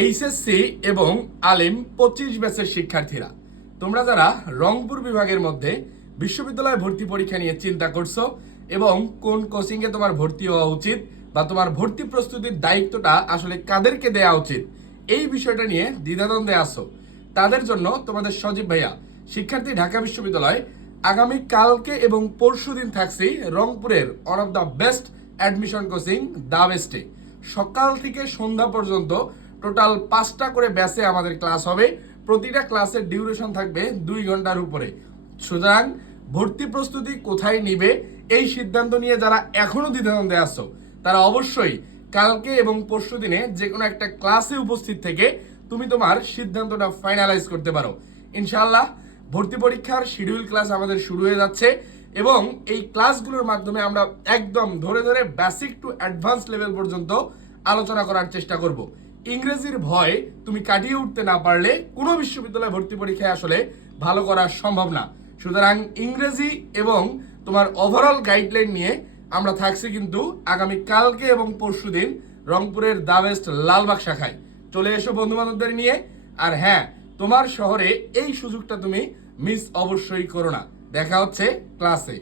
HSC এবং আলিম 25 ব্যাচের শিক্ষার্থীরা, তোমরা যারা রংপুর বিভাগের মধ্যে বিশ্ববিদ্যালয় ভর্তি পরীক্ষা নিয়ে চিন্তা করছো এবং কোন কোচিংয়ে তোমার ভর্তি হওয়া উচিত বা তোমার ভর্তি প্রস্তুতির দায়িত্বটা আসলে কাদেরকে দেওয়া উচিত, এই বিষয়টা নিয়ে দ্বিধাদ্বন্দ্বে আছো, তাদের জন্য তোমাদের সজীব ভাইয়া শিক্ষার্থী ঢাকা বিশ্ববিদ্যালয় আগামী কালকে এবং পরশুদিন থাকছি রংপুরের one of the best admission coaching the বেস্টে। সকাল থেকে সন্ধ্যা পর্যন্ত টোটাল 5টা করে ব্যাচে আমাদের ক্লাস হবে। প্রতিটা ক্লাসের ডিউরেশন থাকবে 2 ঘন্টার উপরে। সুতরাং ভর্তি প্রস্তুতি কোথায় নিবে এই সিদ্ধান্ত নিয়ে যারা এখনো দ্বিধাদ্বন্দ্বে আছো, তারা অবশ্যই কালকে এবং পরশু দিনে যে কোনো একটা ক্লাসে উপস্থিত থেকে তুমি তোমার সিদ্ধান্তটা ফাইনালাইজ করতে পারো। ইনশাআল্লাহ ভর্তি পরীক্ষার শিডিউল ক্লাস আমাদের শুরু হয়ে যাচ্ছে এবং এই ক্লাসগুলোর মাধ্যমে আমরা একদম ধরে ধরে বেসিক টু অ্যাডভান্স লেভেল পর্যন্ত আলোচনা করার চেষ্টা করব। ইংরেজির ভয় তুমি কাটিয়ে উঠতে না পারলে কোনো বিশ্ববিদ্যালয় ভর্তি পরীক্ষায় আসলে ভালো করা সম্ভব না। সুতরাং ইংরেজি এবং তোমার ওভারঅল গাইডলাইন নিয়ে আমরা থাকছি কিন্তু আগামী কালকে এবং পরশুদিন রংপুরের দা বেস্ট লালবাগ শাখায়। চলে এসো বন্ধু বান্ধবদের নিয়ে। আর হ্যাঁ, তোমার শহরে এই সুযোগটা তুমি মিস অবশ্যই করো না। দেখা হচ্ছে ক্লাসে।